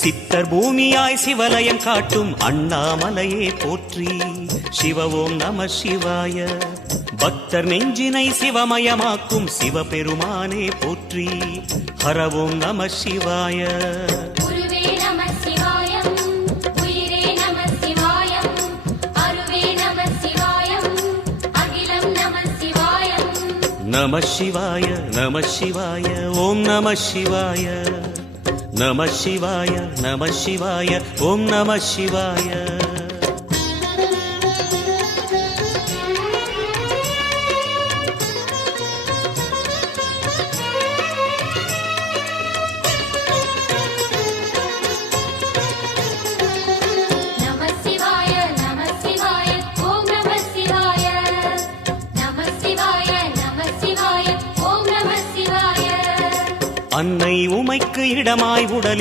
சித்தர் பூமியாய் சிவலயம் காட்டும் அண்ணாமலையே போற்றி. சிவ ஓம் நம சிவாய. பக்தர் நெஞ்சினை சிவமயமாக்கும் சிவபெருமானே போற்றி. ஹர ஓம் நம சிவாய. நம சிவாய நம சிவாய ஓம் நம சிவாய. நம சிவாய நம சிவாய ஓம் நம சிவாய. அன்னை உமைக்கு இடமாய் உடலில்